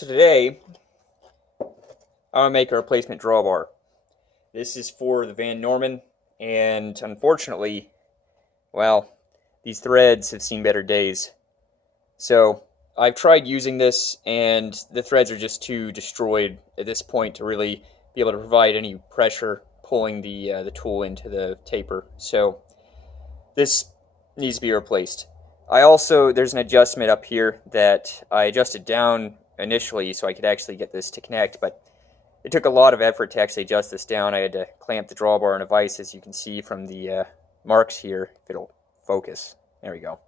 So today, I'm going to make a replacement drawbar. This is for the Van Norman, and unfortunately, well, these threads have seen better days. So I've tried using this, and the threads are just too destroyed at this point to really be able to provide any pressure pulling the tool into the taper. So this needs to be replaced. There's an adjustment up here that I adjusted down initially so I could actually get this to connect, but it took a lot of effort to actually adjust this down. I had to clamp the drawbar in a vise, as you can see from the marks here, if it'll focus. There we go.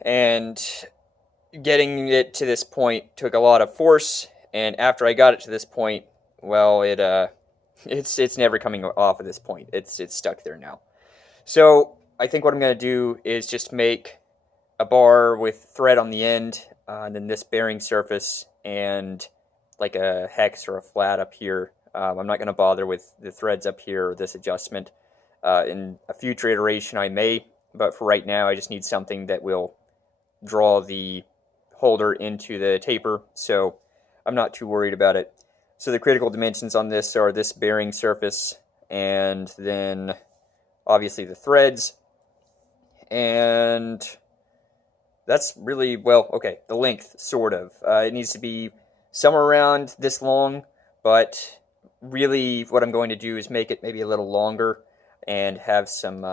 And getting it to this point took a lot of force, and after I got it to this point, well, it's never coming off at this point. It's stuck there now. So I think what I'm going to do is just make a bar with thread on the end, and then this bearing surface, and like a hex or a flat up here. I'm not going to bother with the threads up here or this adjustment. In a future iteration I may, but for right now I just need something that will draw the holder into the taper, so I'm not too worried about it. So the critical dimensions on this are this bearing surface, and then obviously the threads, and that's really, well, okay, the length, sort of. It needs to be somewhere around this long, but really what I'm going to do is make it maybe a little longer and have some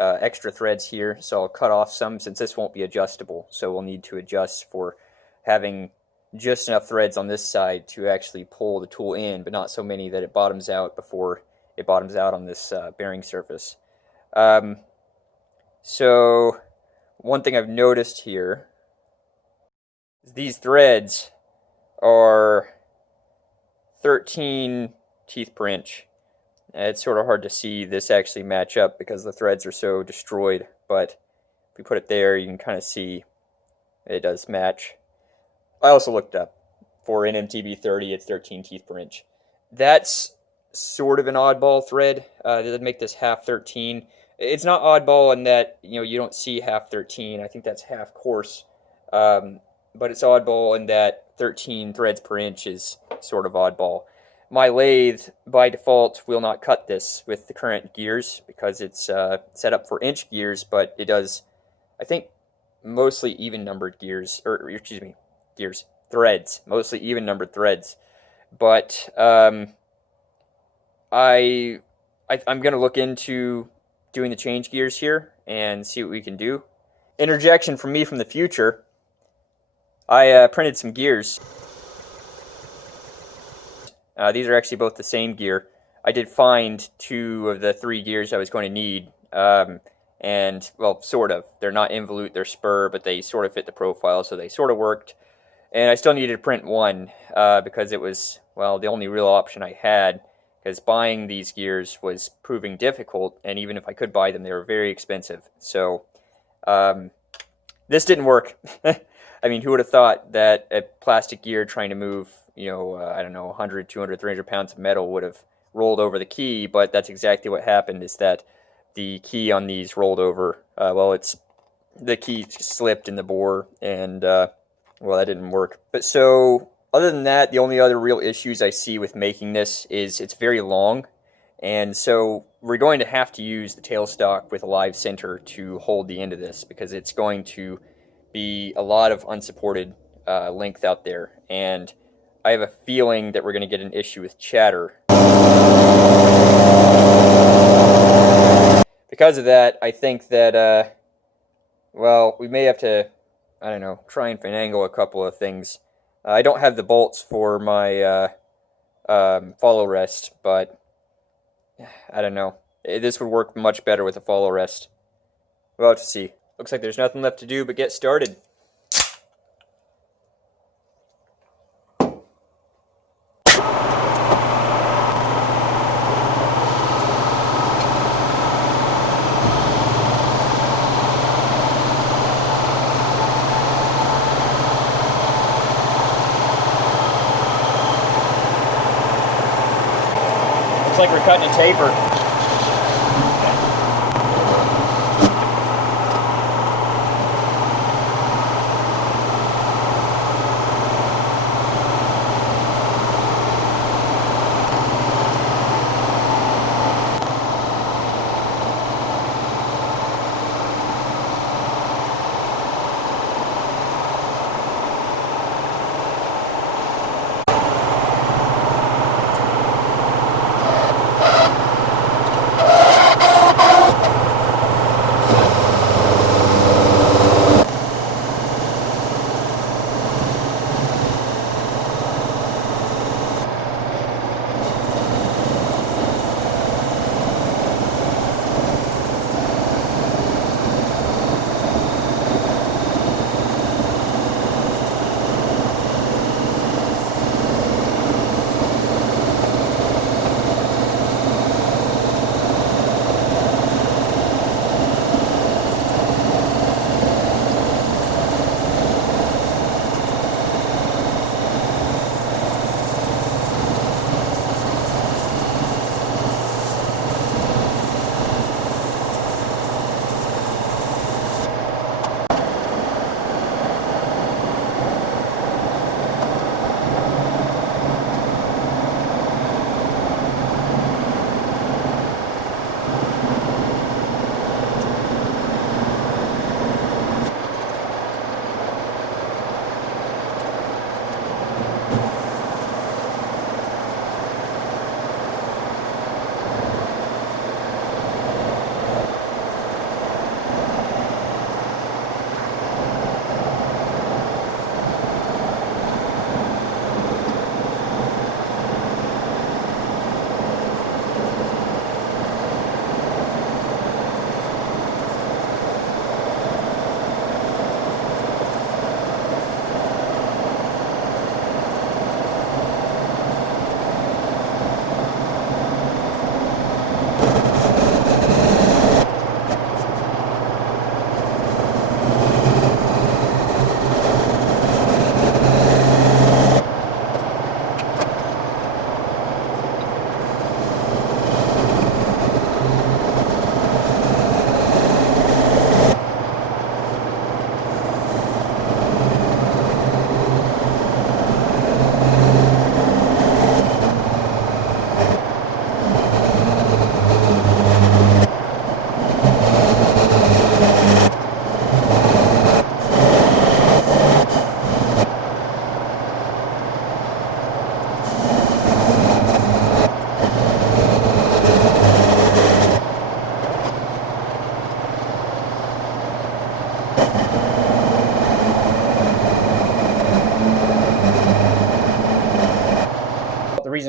extra threads here. So I'll cut off some, since this won't be adjustable, so we'll need to adjust for having just enough threads on this side to actually pull the tool in, but not so many that it bottoms out before it bottoms out on this bearing surface. So one thing I've noticed here is these threads are 13 teeth per inch. It's sort of hard to see this actually match up because the threads are so destroyed, but if we put it there, you can kind of see it does match. I also looked up for NMTB 30, it's 13 teeth per inch. That's sort of an oddball thread. They make this half 13. It's not oddball in that, you don't see half 13. I think that's half coarse. But it's oddball in that 13 threads per inch is sort of oddball. My lathe, by default, will not cut this with the current gears because it's set up for inch gears, but it does, I think, mostly even-numbered gears, threads, mostly even-numbered threads. But I'm going to look into doing the change gears here and see what we can do. Interjection from me from the future. I printed some gears. These are actually both the same gear. I did find 2 of the 3 gears I was going to need, and, well, sort of. They're not involute, they're spur, but they sort of fit the profile, so they sort of worked. And I still needed to print 1, because it was, well, the only real option I had, because buying these gears was proving difficult, and even if I could buy them, they were very expensive. So, this didn't work. I mean, who would have thought that a plastic gear trying to move, I don't know, 100, 200, 300 pounds of metal would have rolled over the key, but that's exactly what happened, is that the key on these rolled over. The key slipped in the bore, and, well, that didn't work. But so, other than that, the only other real issues I see with making this is it's very long, and so we're going to have to use the tailstock with a live center to hold the end of this, because it's going to be a lot of unsupported length out there, and I have a feeling that we're going to get an issue with chatter. Because of that, I think that, well, we may have to, I don't know, try and finagle a couple of things. I don't have the bolts for my follow rest, but I don't know. This would work much better with a follow rest. We'll have to see. Looks like there's nothing left to do but get started. Looks like we're cutting a taper.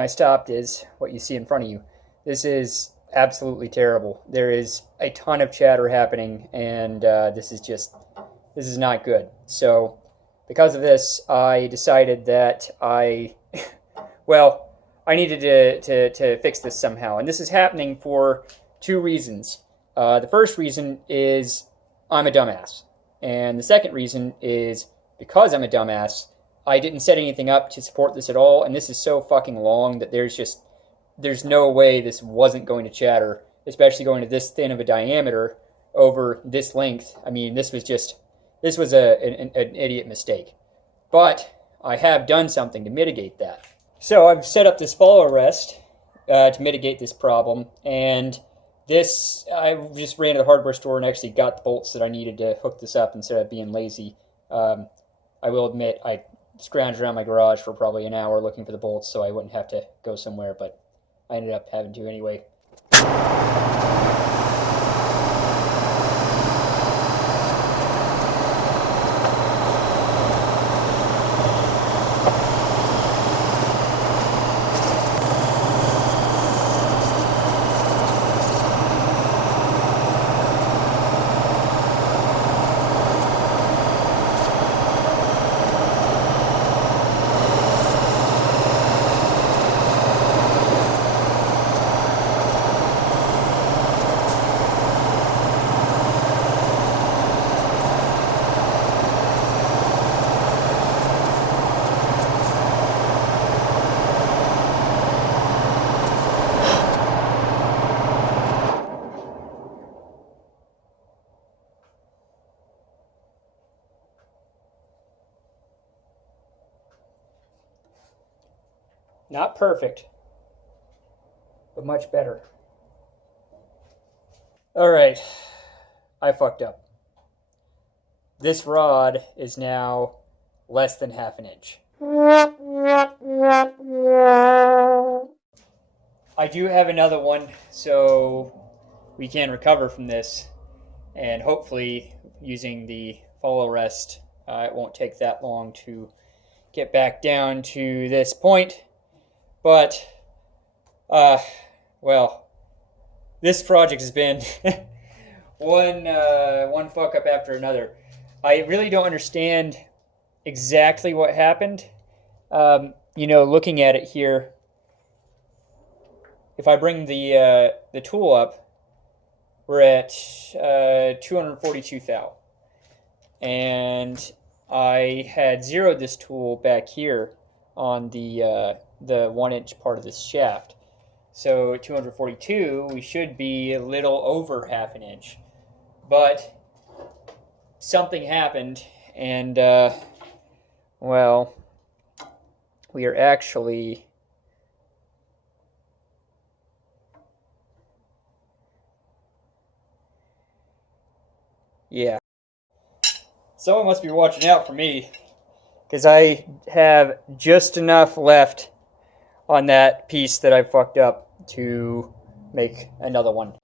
reason I stopped is what you see in front of you. This is absolutely terrible. There is a ton of chatter happening, and this is not good. So because of this, I decided that I needed to fix this somehow. And this is happening for two reasons. The first reason is I'm a dumbass. And the second reason is because I'm a dumbass, I didn't set anything up to support this at all. And this is so fucking long that there's no way this wasn't going to chatter, especially going to this thin of a diameter over this length. I mean, this was an idiot mistake. But I have done something to mitigate that. So I've set up this follow arrest to mitigate this problem, and I just ran to the hardware store and actually got the bolts that I needed to hook this up instead of being lazy. I will admit I scrounged around my garage for probably an hour looking for the bolts so I wouldn't have to go somewhere, but I ended up having to anyway. Not perfect, but much better. Alright, I fucked up. This rod is now less than half an inch. I do have another one, so we can recover from this, and hopefully using the follow rest, it won't take that long to get back down to this point. But, this project has been one fuck up after another. I really don't understand exactly what happened. Looking at it here, if I bring the tool up, we're at 242 thou. And I had zeroed this tool back here on the 1 inch part of this shaft. So at 242, we should be a little over half an inch. But something happened, and we are actually someone must be watching out for me, because I have just enough left on that piece that I fucked up to make another one.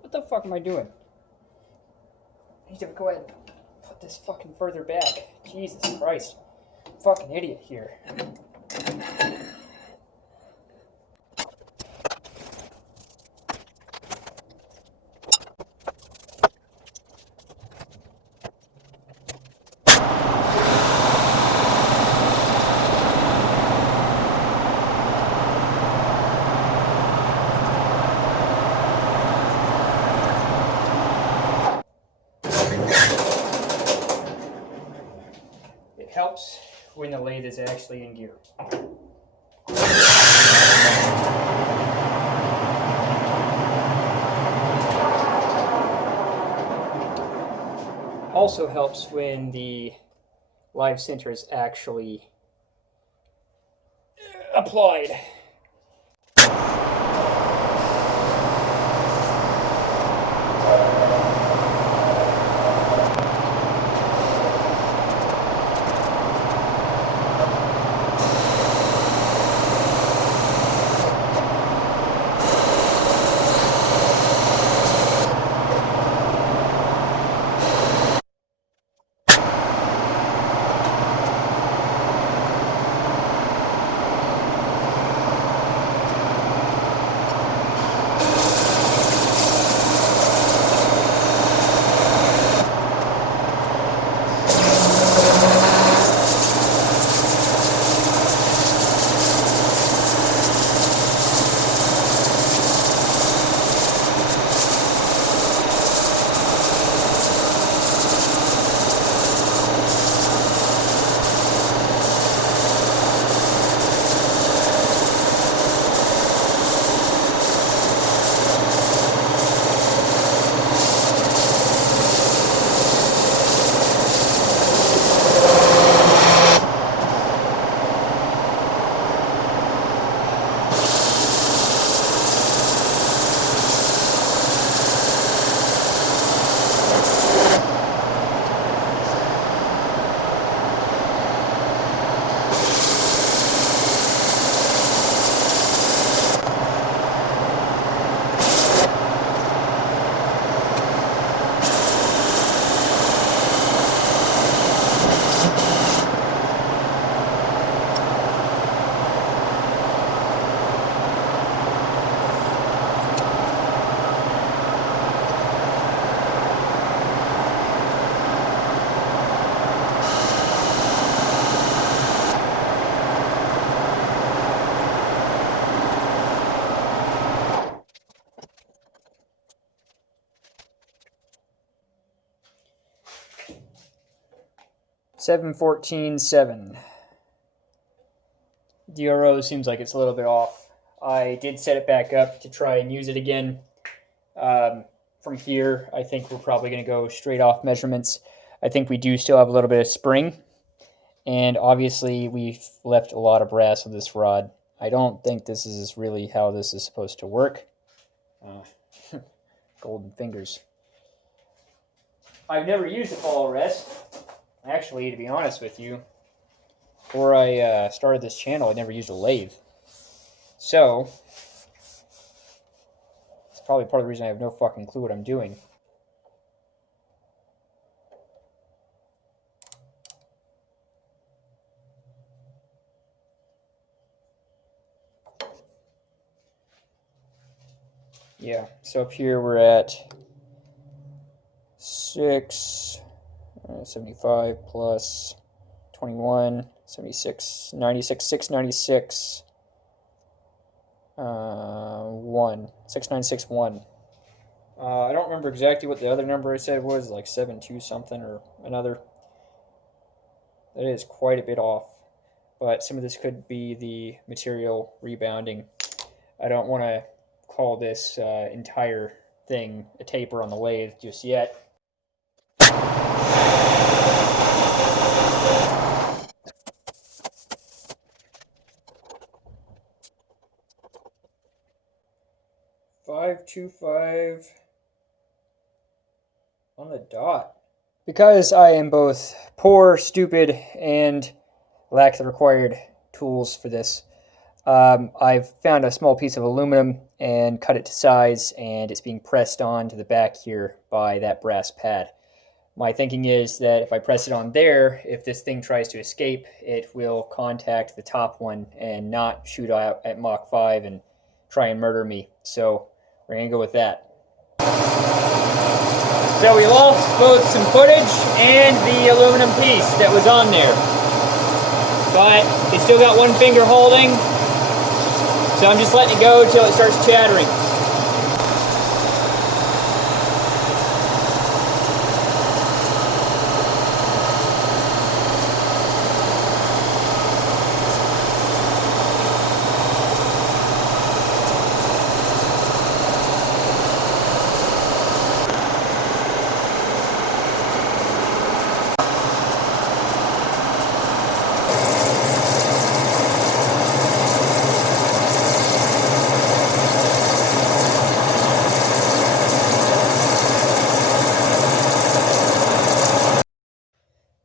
What the fuck am I doing? I need to go ahead and put this fucking further back. Jesus Christ. Fucking idiot here. Helps when the lathe is actually in gear. Also helps when the live center is actually applied. 714.7. DRO seems like it's a little bit off. I did set it back up to try and use it again. From here, I think we're probably going to go straight off measurements. I think we do still have a little bit of spring. And obviously, we've left a lot of brass on this rod. I don't think this is really how this is supposed to work. Golden fingers. I've never used a follow rest. Actually, to be honest with you, before I started this channel, I never used a lathe. So, it's probably part of the reason I have no fucking clue what I'm doing. Yeah, so up here we're at 675 plus 21, 76, 96, 696, 1, 6961. I don't remember exactly what the other number I said was, like 72 something or another. That is quite a bit off, but some of this could be the material rebounding. I don't want to call this entire thing a taper on the lathe just yet. .525 on the dot. Because I am both poor, stupid, and lack the required tools for this, I've found a small piece of aluminum and cut it to size, and it's being pressed on to the back here by that brass pad. My thinking is that if I press it on there, if this thing tries to escape, it will contact the top one and not shoot out at Mach 5 and try and murder me. So we're going to go with that. So we lost both some footage and the aluminum piece that was on there. But it's still got one finger holding. So I'm just letting it go until it starts chattering.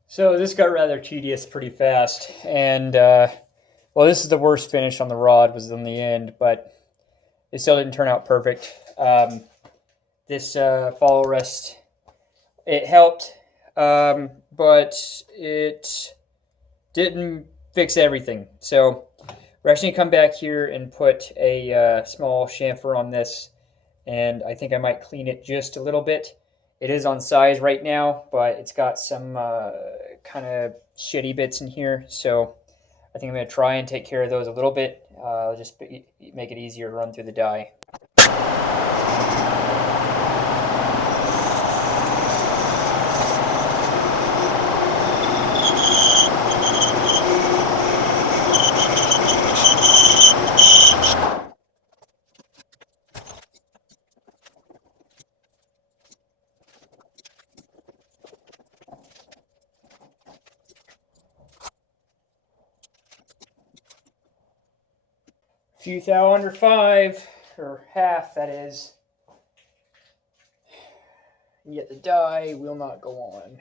So this got rather tedious pretty fast, and well, this is the worst finish on the rod was in the end, but it still didn't turn out perfect. This follow rest, it helped, but it didn't fix everything. So we're actually going to come back here and put a small chamfer on this, and I think I might clean it just a little bit. It is on size right now, but it's got some kind of shitty bits in here, so I think I'm going to try and take care of those a little bit, just make it easier to run through the die. Few thou under 5, or half that is, yet the die will not go on.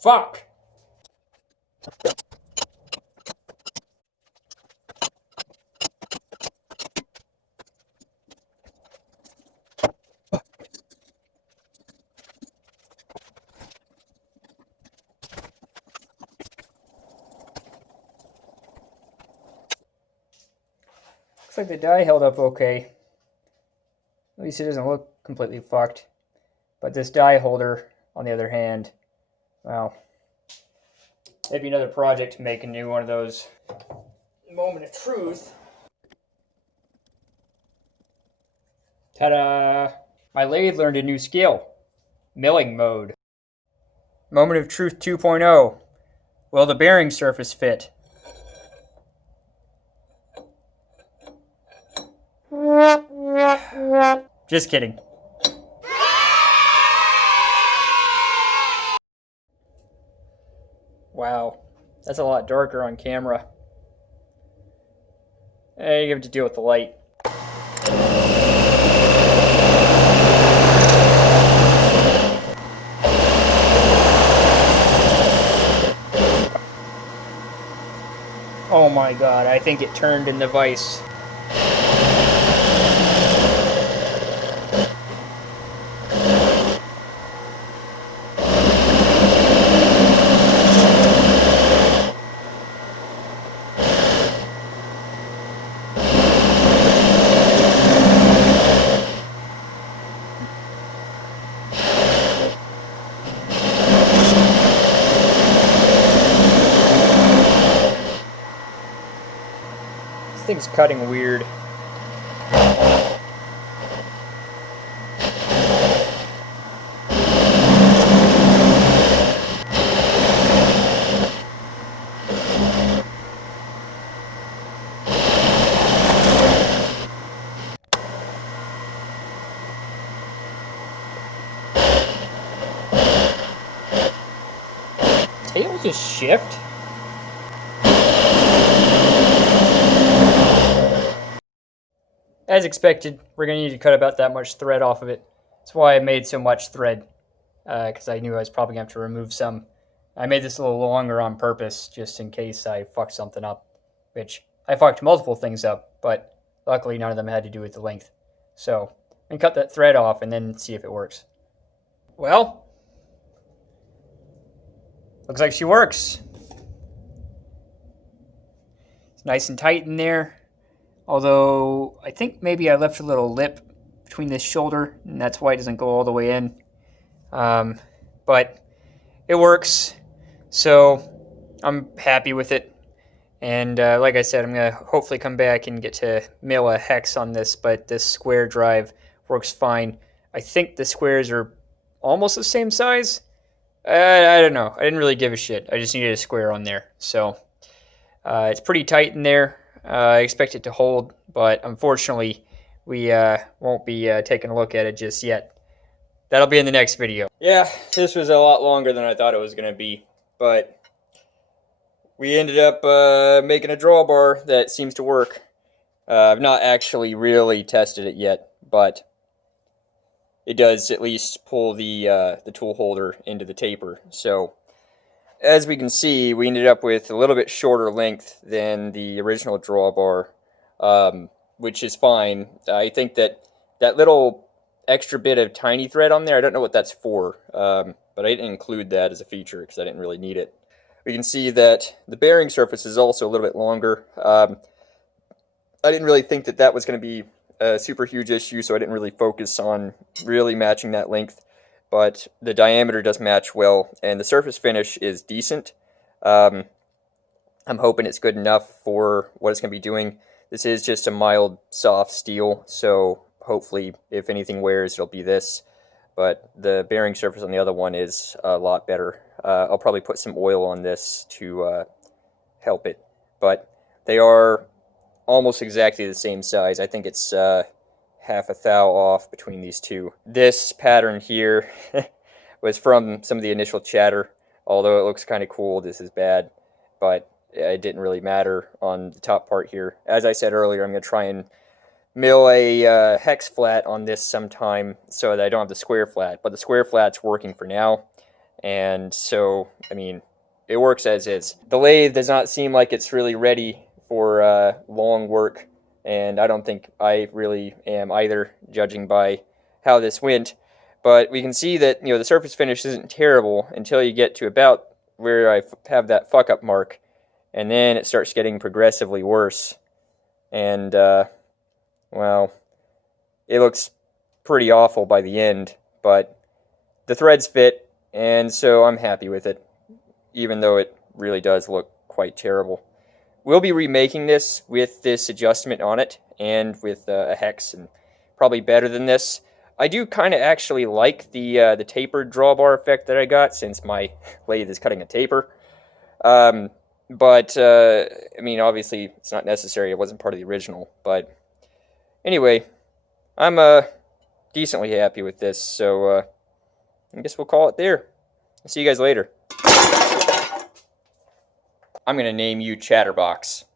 Fuck! Looks like the die held up okay. At least it doesn't look completely fucked. But this die holder, on the other hand, well, maybe another project to make a new one of those. Moment of truth. Ta-da! My lathe learned a new skill. Milling mode. Moment of truth 2.0. Will the bearing surface fit? Just kidding. Wow, that's a lot darker on camera. You have to deal with the light. Oh my god, I think it turned in the vise. This thing's cutting weird. Tail just shift? As expected, we're going to need to cut about that much thread off of it. That's why I made so much thread, because I knew I was probably going to have to remove some. I made this a little longer on purpose, just in case I fucked something up, which I fucked multiple things up, but luckily none of them had to do with the length. So, I'm going to cut that thread off and then see if it works. Well, looks like she works. It's nice and tight in there. Although, I think maybe I left a little lip between this shoulder, and that's why it doesn't go all the way in. But it works, so I'm happy with it. And like I said, I'm going to hopefully come back and get to mill a hex on this, but this square drive works fine. I think the squares are almost the same size. I don't know. I didn't really give a shit. I just needed a square on there. So it's pretty tight in there. I expect it to hold, but unfortunately, we won't be taking a look at it just yet. That'll be in the next video. Yeah, this was a lot longer than I thought it was going to be, but we ended up making a drawbar that seems to work. I've not actually really tested it yet, but it does at least pull the tool holder into the taper. So, as we can see, we ended up with a little bit shorter length than the original drawbar, which is fine. I think that little extra bit of tiny thread on there, I don't know what that's for, but I didn't include that as a feature because I didn't really need it. We can see that the bearing surface is also a little bit longer. I didn't really think that was going to be a super huge issue, so I didn't really focus on really matching that length. But the diameter does match well, and the surface finish is decent. I'm hoping it's good enough for what it's going to be doing. This is just a mild, soft steel, so hopefully, if anything wears, it'll be this. But the bearing surface on the other one is a lot better. I'll probably put some oil on this to help it. But they are almost exactly the same size. I think it's half a thou off between these two. This pattern here was from some of the initial chatter. Although it looks kind of cool, this is bad. But it didn't really matter on the top part here. As I said earlier, I'm going to try and mill a hex flat on this sometime so that I don't have the square flat. But the square flat's working for now. And so, I mean, it works as is. The lathe does not seem like it's really ready for long work, and I don't think I really am either, judging by how this went. But we can see that, you know, the surface finish isn't terrible until you get to about where I have that fuck up mark, and then it starts getting progressively worse. And well, it looks pretty awful by the end, but the threads fit, and so I'm happy with it, even though it really does look quite terrible. We'll be remaking this with this adjustment on it, and with a hex, and probably better than this. I do kind of actually like the tapered drawbar effect that I got, since my lathe is cutting a taper. But I mean, obviously, it's not necessary. It wasn't part of the original. But anyway, I'm decently happy with this, so I guess we'll call it there. I'll see you guys later. I'm going to name you Chatterbox.